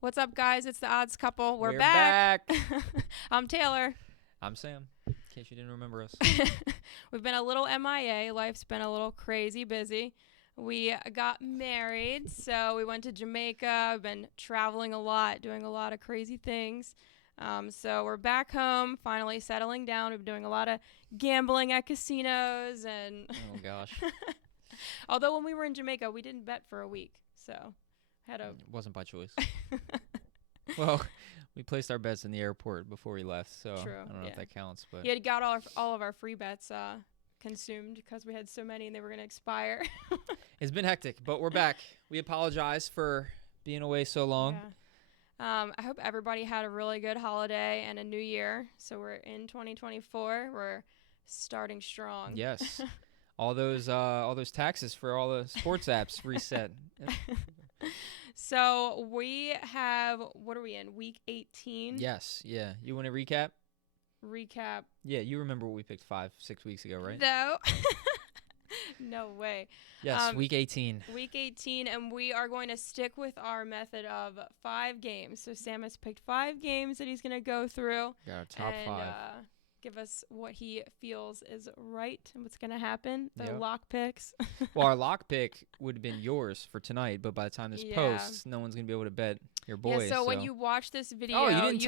What's up, guys? It's the Odds Couple. We're back. I'm Taylor. I'm Sam, in case you didn't remember us. We've been a little MIA. Life's been a little crazy busy. We got married, so we went to Jamaica. We've been traveling a lot, doing a lot of crazy things. So we're back home, finally settling down. We've been doing a lot of gambling at casinos. Oh, gosh. Although when we were in Jamaica, we didn't bet for a week. So had a... It wasn't by choice. Well, we placed our bets in the airport before we left, so True, I don't know if that counts. But he had got all of our free bets consumed because we had so many and they were going to expire. It's been hectic, but we're back. We apologize for being away so long. Yeah. I hope everybody had a really good holiday and a new year. So we're in 2024. We're starting strong. Yes. all those taxes for all the sports apps reset. So we have, what are we in, week 18? Yes, yeah. You want to recap? Recap. Yeah, you remember what we picked 5-6 weeks ago, right? No. No way. Yes, week 18. Week 18, and we are going to stick with our method of 5 games. So Sam has picked 5 games that he's going to go through. Got our top 5. Give us what he feels is right and what's going to happen. The Yep. lock picks. Well, our lock pick would have been yours for tonight, but by the time this posts, no one's going to be able to bet your boys. Yeah, so when you watch this video, oh, you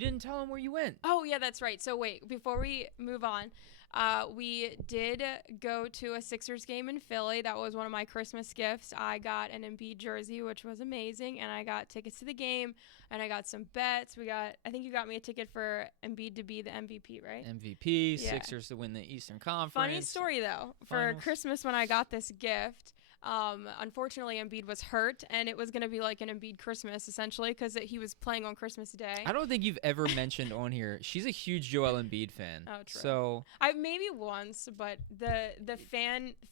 didn't tell him where you went. Oh, yeah, that's right. So wait, before we move on, we did go to a Sixers game in Philly. That was one of my Christmas gifts. I got an Embiid jersey, which was amazing, and I got tickets to the game, and I got some bets. I think you got me a ticket for Embiid to be the MVP, right? MVP, Yeah. Sixers to win the Eastern Conference. Funny story, though. For Christmas, when I got this gift, unfortunately, Embiid was hurt, and it was going to be like an Embiid Christmas, essentially, because he was playing on Christmas Day. I don't think you've ever mentioned on here. She's a huge Joel Embiid fan. Oh, true. So I maybe once, but the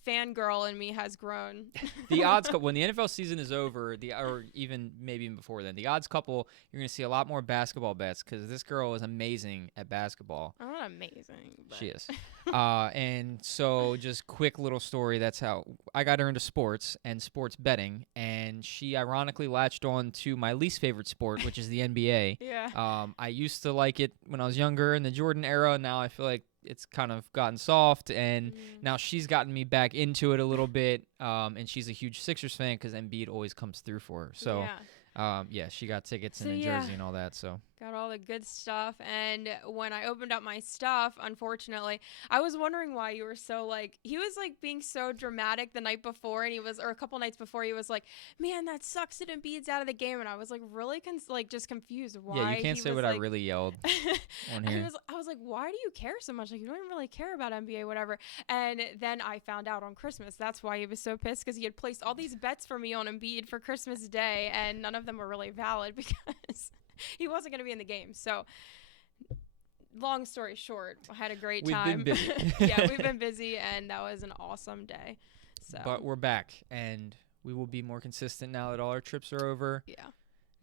fangirl in me has grown. the odds couple, when the NFL season is over, or even maybe even before then, the odds couple, you're going to see a lot more basketball bets because this girl is amazing at basketball. I'm not amazing, but She is. And so just quick little story. That's how I got her into sports and sports betting. And she ironically latched on to my least favorite sport, which is the NBA. Yeah. I used to like it when I was younger in the Jordan era. Now I feel like it's kind of gotten soft. And now she's gotten me back into it a little bit. And she's a huge Sixers fan because Embiid always comes through for her. So, yeah, she got tickets and a jersey and all that. So got all the good stuff. And when I opened up my stuff, unfortunately, I was wondering why you were so he was being so dramatic the night before, and or a couple nights before, he was like, man, that sucks that Embiid's out of the game. And I was really just confused why. Yeah, you can't say what I really yelled on here. I was like, why do you care so much? You don't even really care about NBA, whatever. And then I found out on Christmas that's why he was so pissed, because he had placed all these bets for me on Embiid for Christmas Day, and none of them were really valid because he wasn't going to be in the game. So long story short, I had a great time. We've been busy. Yeah, we've been busy, and that was an awesome day. So, but we're back, and we will be more consistent now that all our trips are over. Yeah.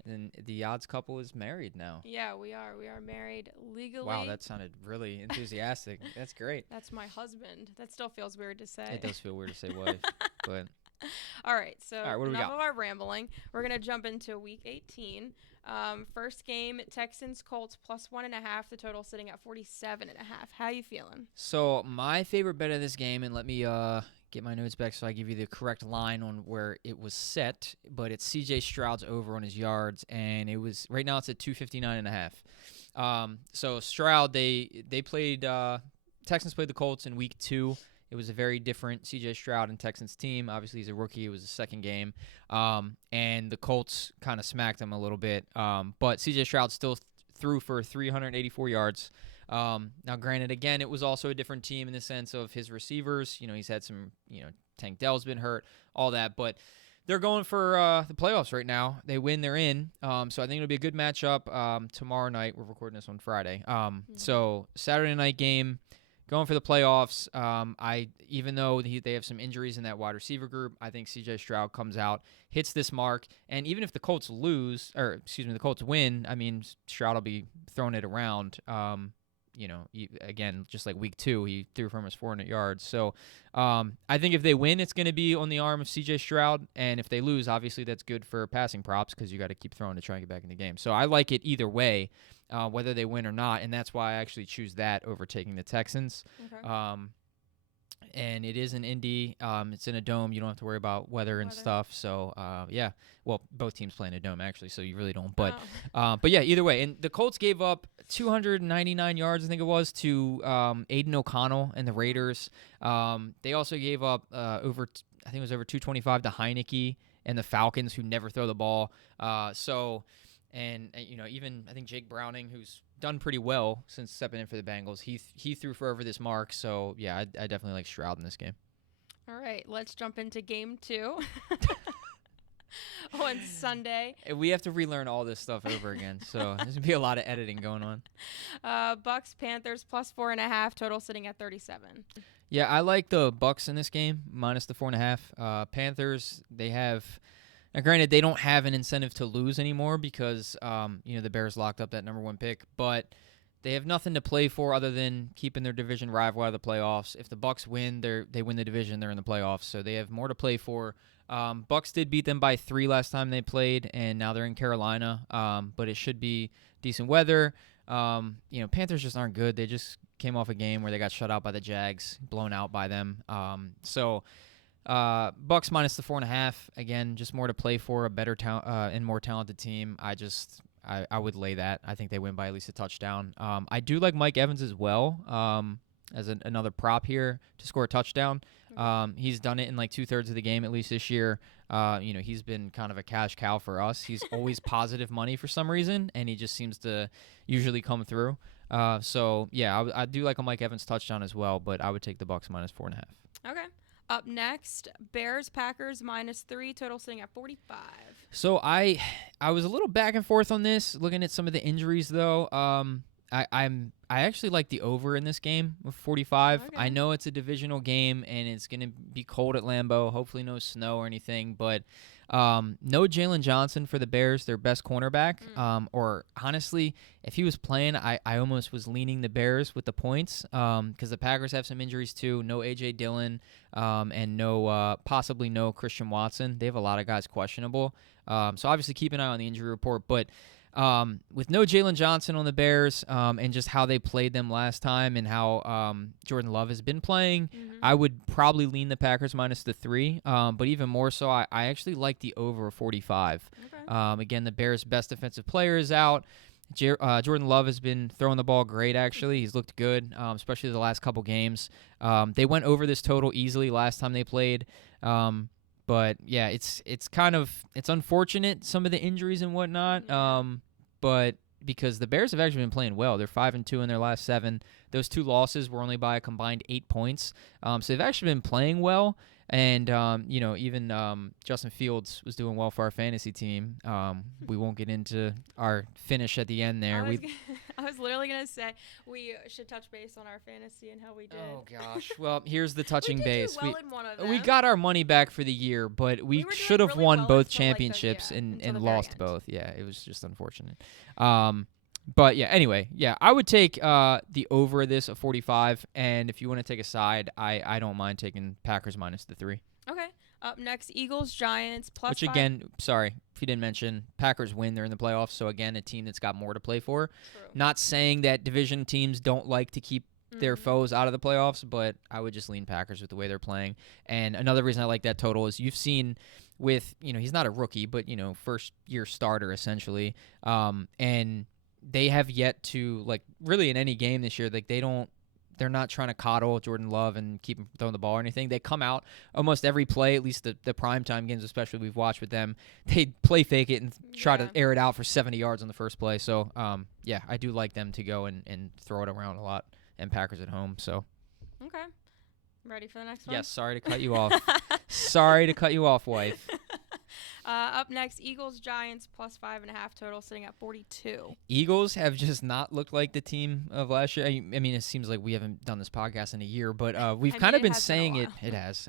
And the odds couple is married now. Yeah, we are. We are married legally. Wow, that sounded really enthusiastic. That's great. That's my husband. That still feels weird to say. It does feel weird to say wife, but... All right, so what do we enough got? of our rambling. We're going to jump into week 18. First game, Texans, Colts, +1.5. The total sitting at 47.5. How you feeling? So my favorite bet of this game, and let me get my notes back so I give you the correct line on where it was set, but it's C.J. Stroud's over on his yards, and it was right now it's at 259.5. So Stroud, they played Texans played the Colts in week 2. It was a very different C.J. Stroud and Texans team. Obviously, he's a rookie. It was the second game. And the Colts kind of smacked him a little bit. But C.J. Stroud still threw for 384 yards. Now, granted, again, it was also a different team in the sense of his receivers. He's had some, Tank Dell's been hurt, all that. But they're going for the playoffs right now. They win, they're in. So I think it'll be a good matchup tomorrow night. We're recording this on Friday. So Saturday night game. Going for the playoffs, even though they have some injuries in that wide receiver group, I think C.J. Stroud comes out, hits this mark, and even if the Colts the Colts win, I mean, Stroud will be throwing it around. again, just like week 2, he threw for almost 400 yards. So I think if they win, it's going to be on the arm of C.J. Stroud. And if they lose, obviously that's good for passing props because you got to keep throwing to try and get back in the game. So I like it either way, whether they win or not. And that's why I actually choose that over taking the Texans. Okay. And it is in Indy. It's in a dome. You don't have to worry about weather and stuff. So, yeah. Well, both teams play in a dome, actually, so you really don't. But yeah, either way. And the Colts gave up 299 yards, I think it was, to Aiden O'Connell and the Raiders. They also gave up I think it was over 225 to Heineke and the Falcons, who never throw the ball. Even I think Jake Browning, who's done pretty well since stepping in for the Bengals, he threw for over this mark. So, yeah, I definitely like Stroud in this game. All right, let's jump into game 2 on Sunday. We have to relearn all this stuff over again, so there's going to be a lot of editing going on. Bucs, Panthers, plus 4.5, total sitting at 37. Yeah, I like the Bucs in this game, minus the 4.5. Panthers, they have... Now, granted, they don't have an incentive to lose anymore because, the Bears locked up that number 1 pick, but they have nothing to play for other than keeping their division rival out of the playoffs. If the Bucs win, they win the division, they're in the playoffs, so they have more to play for. Bucs did beat them by 3 last time they played, and now they're in Carolina, but it should be decent weather. Panthers just aren't good. They just came off a game where they got shut out by the Jags, blown out by them. Bucs minus the 4.5. Again, just more to play for, a better and more talented team. I would lay that. I think they win by at least a touchdown. I do like Mike Evans as well as another prop here to score a touchdown. He's done it in like 2/3 of the game at least this year. He's been kind of a cash cow for us. He's always positive money for some reason, and he just seems to usually come through. I do like a Mike Evans touchdown as well, but I would take the Bucs minus 4.5. Okay. Up next, Bears, Packers, minus 3, total sitting at 45. So I was a little back and forth on this, looking at some of the injuries, though. I actually like the over in this game of 45. Okay. I know it's a divisional game, and it's going to be cold at Lambeau. Hopefully no snow or anything, but no Jalen Johnson for the Bears, their best cornerback. Or honestly, if he was playing, I almost was leaning the Bears with the points because the Packers have some injuries too. No A.J. Dillon and possibly no Christian Watson. They have a lot of guys questionable. So obviously keep an eye on the injury report. But with no Jalen Johnson on the Bears and just how they played them last time and how Jordan Love has been playing, I would probably lean the Packers minus the 3. But even more so, I actually like the over 45. Okay. Again, the Bears' best defensive player is out. Jordan Love has been throwing the ball great, actually. He's looked good, especially the last couple games. They went over this total easily last time they played. But yeah, it's unfortunate, some of the injuries and whatnot. But because the Bears have actually been playing well, they're 5-2 in their last 7. Those 2 losses were only by a combined 8 points. So they've actually been playing well. And even Justin Fields was doing well for our fantasy team. We won't get into our finish at the end there. I was literally gonna say we should touch base on our fantasy and how we did. Oh gosh. Well, here's the touching base. We did well in one of them. We got our money back for the year, but we should have really won well both until, championships and lost end. both. Yeah, it was just unfortunate. But yeah, anyway, yeah, I would take the over this of 45, and if you want to take a side, I don't mind taking Packers minus the 3. Okay. Up next, Eagles, Giants, plus Which 5. again, sorry, if you didn't mention, Packers win, they're in the playoffs, so again, a team that's got more to play for. True. Not saying that division teams don't like to keep their foes out of the playoffs, but I would just lean Packers with the way they're playing. And another reason I like that total is you've seen with, he's not a rookie, but, first-year starter essentially, and they have yet to, really in any game this year, they're not trying to coddle Jordan Love and keep him throwing the ball or anything. They come out almost every play, at least the primetime games especially we've watched with them, they play fake it and try to air it out for 70 yards on the first play. So, I do like them to go and throw it around a lot, and Packers at home. So, okay. Ready for the next one? Yes, sorry to cut you off. Sorry to cut you off, wife. Up next, Eagles, Giants, plus 5.5, total sitting at 42. Eagles have just not looked like the team of last year. I mean, it seems like we haven't done this podcast in a year, but we've kind of been saying it. It has.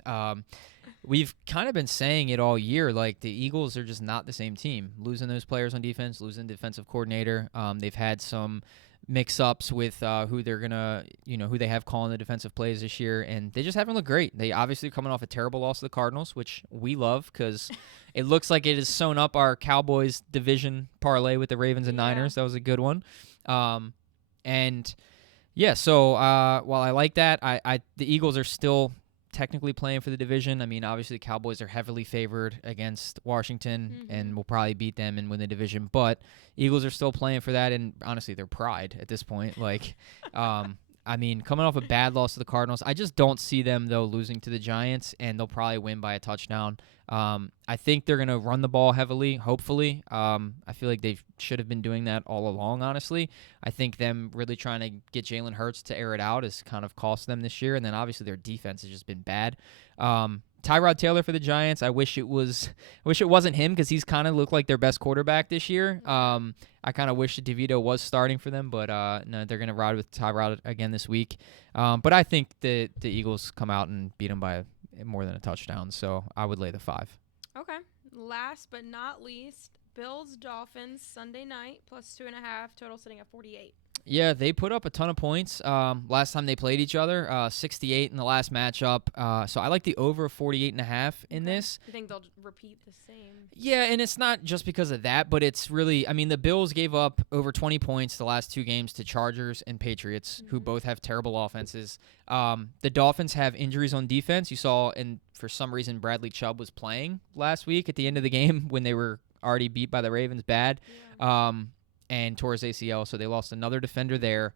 We've kind of been saying it all year. Like, the Eagles are just not the same team. Losing those players on defense, losing defensive coordinator. They've had some mix-ups with who they're gonna, who they have calling the defensive plays this year, and they just haven't looked great. They obviously coming off a terrible loss to the Cardinals, which we love because it looks like it has sewn up our Cowboys division parlay with the Ravens and Niners. That was a good one, and yeah. So while I like that, the Eagles are still technically playing for the division. I mean, obviously the Cowboys are heavily favored against Washington and will probably beat them and win the division, but Eagles are still playing for that, and honestly, their pride at this point. Like, I mean, coming off a bad loss to the Cardinals, I just don't see them, though, losing to the Giants, and they'll probably win by a touchdown. I think they're going to run the ball heavily, hopefully. I feel like they should have been doing that all along, honestly. I think them really trying to get Jalen Hurts to air it out has kind of cost them this year, and then obviously their defense has just been bad. Tyrod Taylor for the Giants, I wish it wasn't him because he's kind of looked like their best quarterback this year. I kind of wish DeVito was starting for them, but no, they're going to ride with Tyrod again this week. But I think the Eagles come out and beat them by more than a touchdown, so I would lay the 5. Okay. Last but not least, Bills Dolphins Sunday night plus 2.5, total sitting at 48. Yeah, they put up a ton of points last time they played each other, 68 in the last matchup. So I like the over 48.5 in this. You think they'll repeat the same? Yeah, and it's not just because of that, but it's really, I mean, the Bills gave up over 20 points the last 2 games to Chargers and Patriots, who both have terrible offenses. The Dolphins have injuries on defense. You saw, and for some reason, Bradley Chubb was playing last week at the end of the game when they were already beat by the Ravens bad. Yeah. And tore his ACL, so they lost another defender there.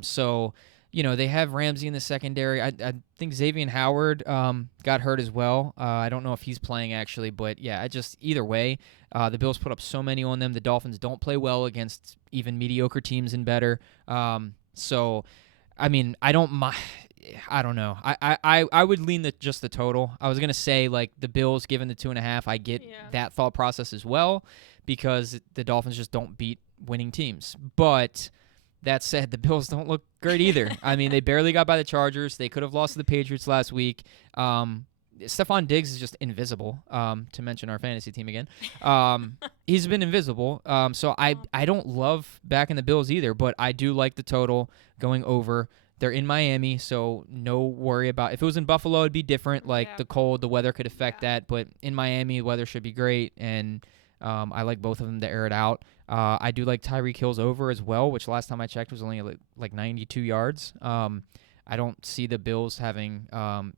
So, they have Ramsey in the secondary. I think Xavier Howard got hurt as well. I don't know if he's playing, actually, but, yeah, either way, the Bills put up so many on them. The Dolphins don't play well against even mediocre teams and better. So, I mean, I don't know. I would lean just the total. I was going to say, like, the Bills given the 2.5, I get that thought process as well because the Dolphins just don't beat winning teams. But that said, the Bills don't look great either. I mean, they barely got by the Chargers. They could have lost to the Patriots last week. Stephon Diggs is just invisible, to mention our fantasy team again. He's been invisible. So I don't love backing the Bills either, but I do like the total going over. They're in Miami, so no worry about. If it was in Buffalo, it'd be different. Like the cold, the weather could affect that. But in Miami, the weather should be great, and I like both of them to air it out. I do like Tyreek Hill's over as well, which last time I checked was only like 92 yards. I don't see the Bills having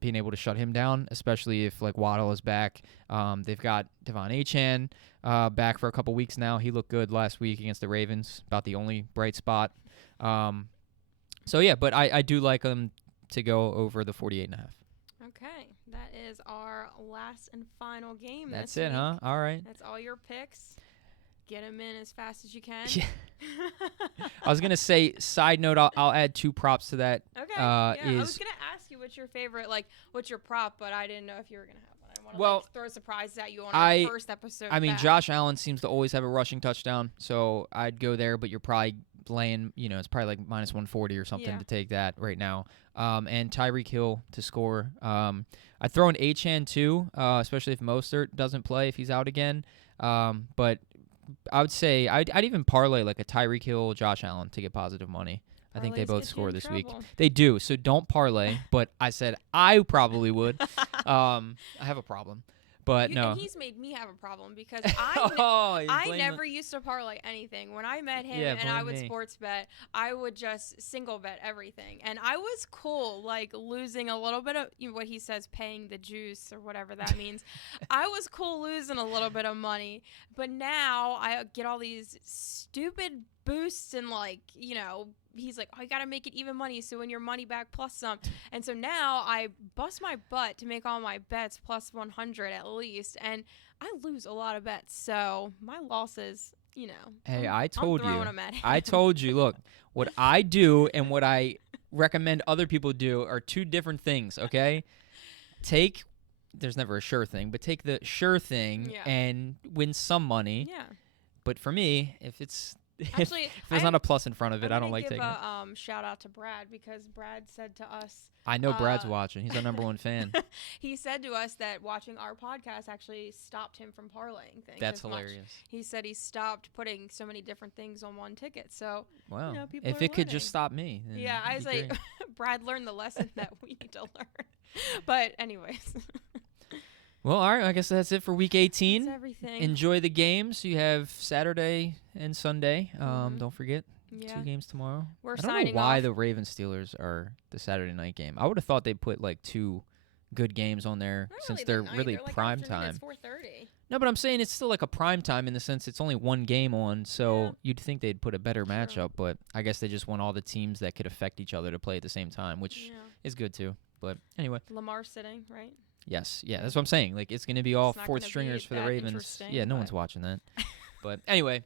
being able to shut him down, especially if like Waddle is back. They've got Devon Achane back for a couple weeks now. He looked good last week against the Ravens, about the only bright spot. So yeah, but I do like them to go over the 48.5. Okay, that is our last and final game. That's this it, week. huh? All right. That's all your picks. Get them in as fast as you can. Yeah. I was gonna say, side note, I'll add 2 props to that. Okay. I was gonna ask you what's your favorite, what's your prop, but I didn't know if you were gonna have one. I want to throw surprises at you on our first episode. I mean, Josh Allen seems to always have a rushing touchdown, so I'd go there. But you're probably laying, it's probably like minus 140 or something to take that right now. And Tyreek Hill to score. I'd throw an Achane too, especially if Mostert doesn't play, if he's out again. But I would say I'd even parlay like a Tyreek Hill, Josh Allen to get positive money. I think they both score this week. They do, so don't parlay. But I said I probably would. I have a problem, but no. And he's made me have a problem because I never used to parlay anything. When I met him and I would sports bet, I would just single bet everything, and I was cool like losing a little bit of what he says, paying the juice or whatever that means. I was cool losing a little bit of money, but now I get all these stupid boosts and he's like, oh, you got to make it even money, so win your money back plus some. And so now I bust my butt to make all my bets plus 100 at least, and I lose a lot of bets. So my losses, Hey, I told you. I told you, look, what I do and what I recommend other people do are 2 different things, okay? There's never a sure thing, but take the sure thing and win some money. Yeah. But for me, if it's Actually, if there's not a plus in front of it, I don't like give taking it. shout out to Brad because Brad said to us. I know Brad's watching. He's our number one fan. He said to us that watching our podcast actually stopped him from parlaying things. That's as much. hilarious. He said he stopped putting so many different things on one ticket. So, wow. People if are it could learning. just stop me. Then Yeah, I was like, great. Brad learned the lesson that we need to learn. But anyways. Well, all right. I guess that's it for Week 18. That's everything. Enjoy the games. You have Saturday and Sunday. Don't forget. Yeah. 2 games tomorrow. We're I don't signing know why off. the Ravens Steelers are the Saturday night game. I would have thought they'd put like 2 good games on there since they're really prime time. It's 4:30. No, but I'm saying it's still like a prime time in the sense it's only 1 game on, so Yeah. you'd think they'd put a better True. matchup, but I guess they just want all the teams that could affect each other to play at the same time, which is good too. But anyway. Lamar sitting, right? Yes. Yeah, that's what I'm saying. Like it's going to be all It's not fourth gonna stringers be for the that Ravens. interesting, Yeah, no but- one's watching that. But anyway.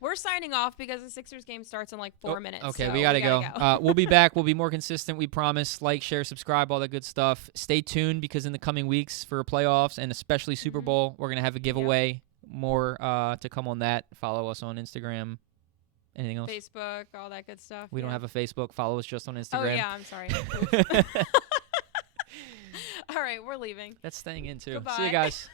We're signing off because the Sixers game starts in like 4 minutes. Okay, so we gotta go. We'll be back. We'll be more consistent. We promise. Like, share, subscribe, all that good stuff. Stay tuned because in the coming weeks for playoffs and especially Super Bowl, we're gonna have a giveaway. More to come on that. Follow us on Instagram. Anything else? Facebook, all that good stuff. We don't have a Facebook. Follow us just on Instagram. Oh yeah, I'm sorry. All right, we're leaving. That's staying in too. Goodbye. See you guys.